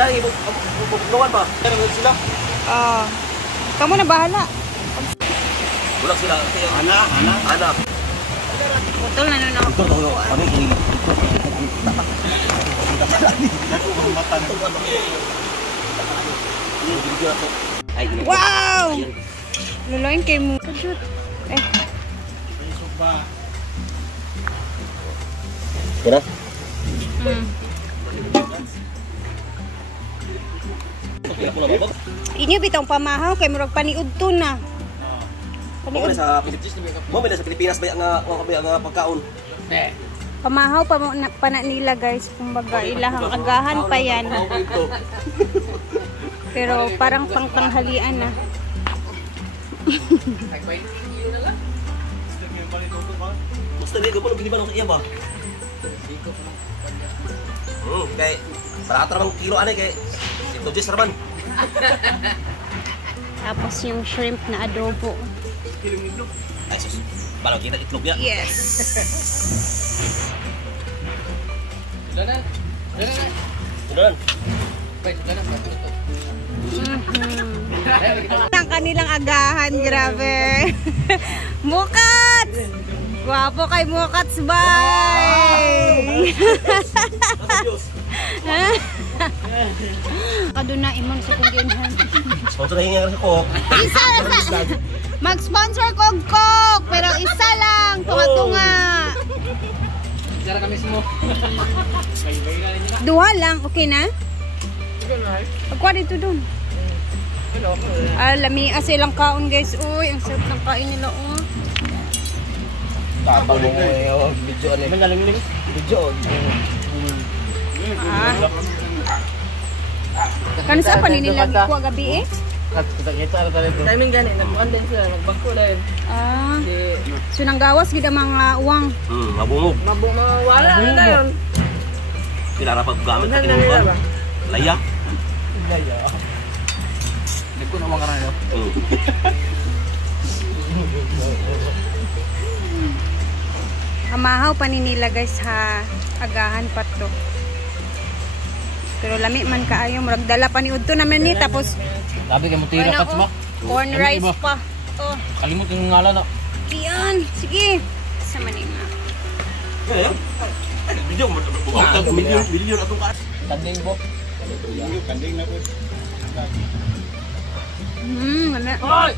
dahil bubugnawan ba? Ano sila? Kamu na bahala. Bulak sila. Ana. Putol na nun ako. Ano yung wow! Lulain kayo mo. Kajut. Kira? Inyo bitong pamahaw kay murag paniud to na. Mo sa Pilipinas ba ang pagkaon? Pamahaw pa na nila guys, kumbaga ilahang agahan pa yan. Pero parang pangtanghalian na. Gusto niyo ko gini ba nung iya ba? Kay barato namang kilo ane kay ito just raman. Tapos yung shrimp na adobo. Ay sus, balaw kita itlog ya. Yes. Sudan. Ang kanilang agahan, grabe. Mukat! Guwapo kay Mukats, bye! Kaduna imong sa kundihan. Sponsor na hinga ko. Isa lang! Mag-sponsor kog Coke, pero isa lang, tunga-tunga. Cara kami semua. Duha lang, okay na? Pagkuha dito dun. Lami silang kaon guys. Uy, ang sarap ng kain nila. Tapang mo yung video ano. Magaling video. Kano sa pa nila kuha gabi eh? Kita dito. Timing gani, nagbukan din sila, nagbangko din. So nang gawas gid ang mga uwang. Mabungog. Wala na yun. Pilara pag gamit sa kinuha. Laya. Hindi ko naman karang yun. Amahaw pa nila guys ha. Agahan pa to. Pero lami man kaayo. Murag dala pa ni Udto naman ni. Tapos sabi kayo mutira pa smak. Corn rice pa. Kalimut yung ngalan na. Iyan. Sige. Sama ni nga. Video na itong ka. Tanding po. Tanding na po. Wala. Hoy!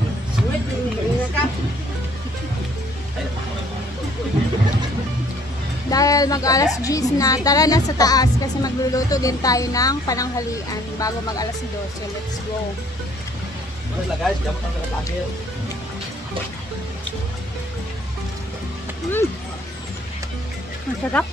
Dahil mag-alas 10 na, tara na sa taas kasi magluluto din tayo ng pananghalian bago mag-alas 12. So let's go. Wala guys, dapat ang nakapagil. Ang sarap.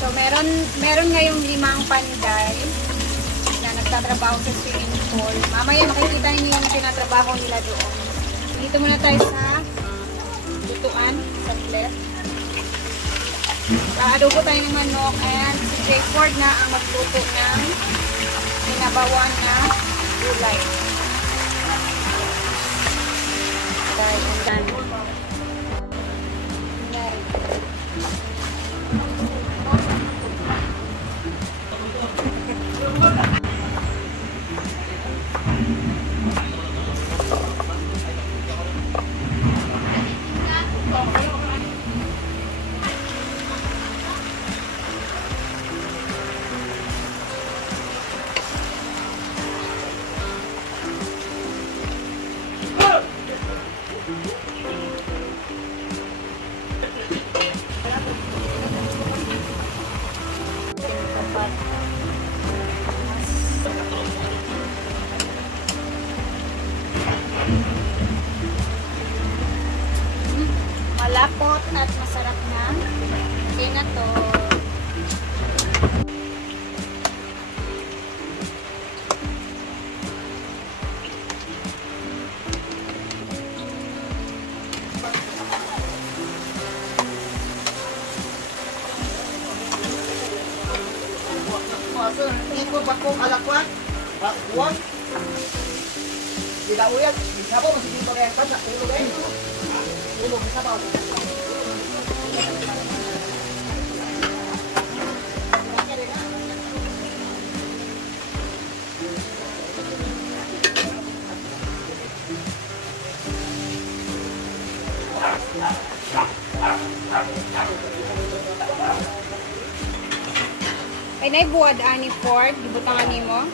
So meron ngayong 5 panday na nagtatrabaho sa swimming pool. Mamaya makikita niyo yung tinatrabaho nila doon. Dito muna tayo sa lutuan, sa left. Adobo tayo ng manok and si Jay Ford na ang magluto ng sinabawan na gulay. Ay, naibuwad ani Ford. Gibutangan ni mo.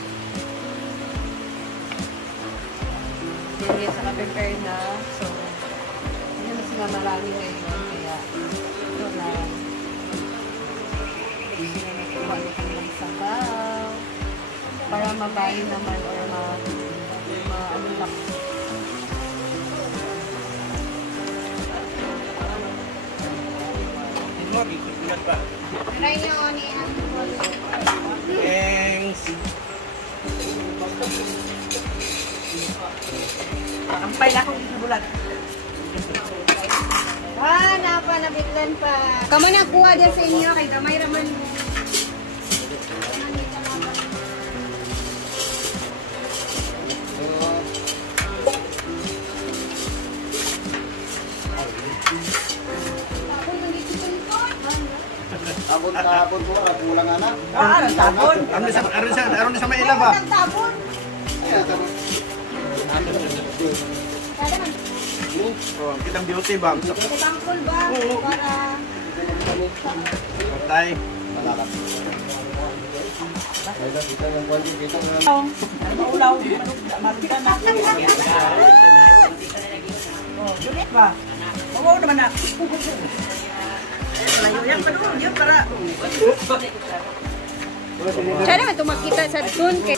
Hindi sa prepare na. So, hindi naman sila marami ngayon. Kaya, ito lang. Hindi sila nakuha ng kanilang sabaw. Para mabayin naman or ano lang. Try nyo ni Thanks. Ampay na akong isabulan. Napabitlan pa. Kamu na kuha dyan sa inyo. Kay gamay raman mo. Tabon po, kulang anak. Tabon. Aron sa may ilab ba? Tabon. Ayan, tabon. Oh, kitang beauty bang. Tangkol ba? Para... Tay. Malakat. Ayun, kita ng kwaldi, kita ng... Maulaw. Marita na. Juliet ba? Oo naman na. Layo yan pa doon. Yun para. Sana naman tumakita sa dun. Kay...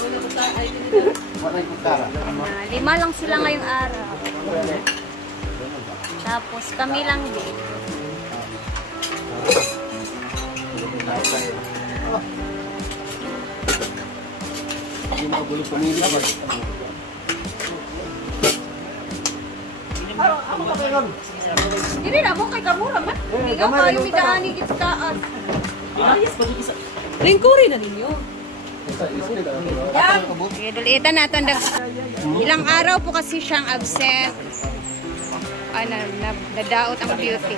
Matay kuntara. 5 lang sila ngayong araw. Tapos kami lang din. Yung mga bulong pamilya ba? Hindi na mo kay Kamura man. Ikaw kayo midaan ni Gitskaas. Lingkuri na ninyo. Sige, dulitan natin. Ilang araw po kasi siyang absent. Nadaot ang beauty.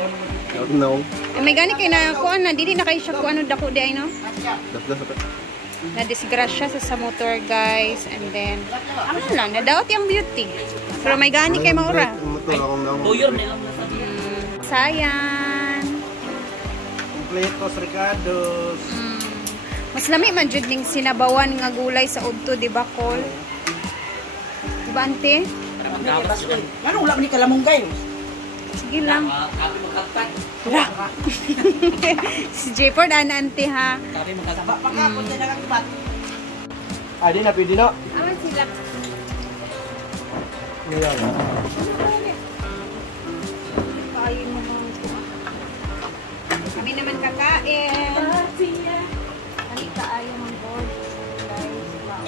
No. May gani kay na kuan na dili na kay siya kuan dako di ay no. Na disgrasya sa motor guys and then ano lang nadaot yung beauty. Pero may gani kay maura. Tuyor na yung Sayan. Completos Ricardos. Mas lami man jud ning sinabawan nga gulay sa udto di ba Col? Di ba ante? Ano ulam ni Kalamunggay? Sige lang. Si Jayford ana ante ha. Sabi magkasaba pa ka po na kakibat. Ay, di na pwede na. Aman sila. Kain mo mga kami naman kakain. Kami kaayo ng board. Guys, wow.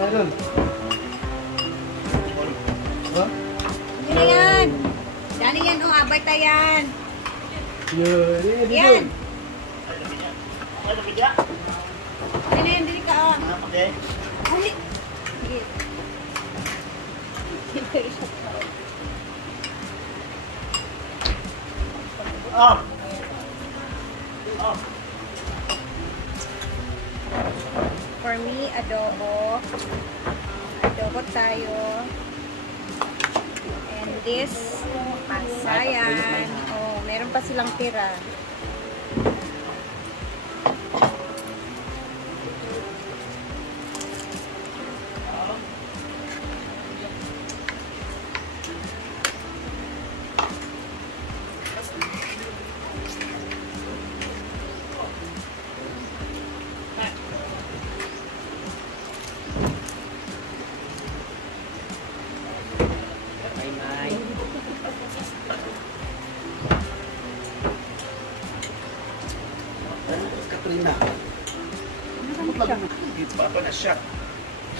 Ayun. Ha? Hindi na yan. Dali yan, oh, abay tayan. Yan. Hindi na yan, dili ka, oh. Okay. Huli. Sige. For me, adobo. Adobo tayo. And this, pasayan. Oh, meron pa silang tira. Katrina. It's pa na siya.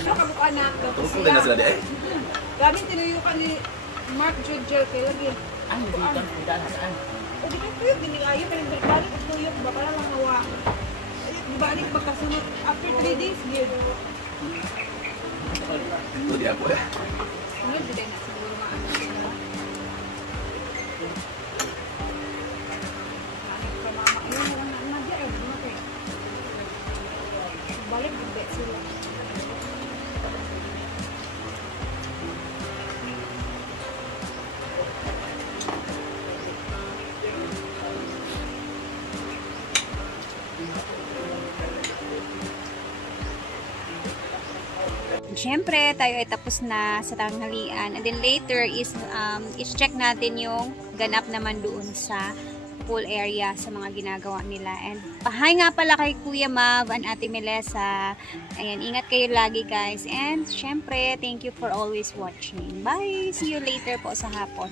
Ano ka mukha na? Tungkol din na sila di ay. Gamit tinuyukan ni Mark Judgel kay lagi. Ano dito? Saan? O di ka tuyok, dinilayo ka rin balik at tuyok ba? Para lang hawa. Di balik magkasunod after 3 days, yun. Ito di ako eh. Sunod din na siguro maano sila. Hanap ka mama. Ayun na lang na madya eh. Bumatay. Balik hindi sila. Siyempre, tayo ay tapos na sa tanghalian. And then later is check natin yung ganap naman doon sa pool area sa mga ginagawa nila. And pahay nga pala kay Kuya Mav and Ate Melissa. Ayan, ingat kayo lagi guys. And siyempre, thank you for always watching. Bye! See you later po sa hapon.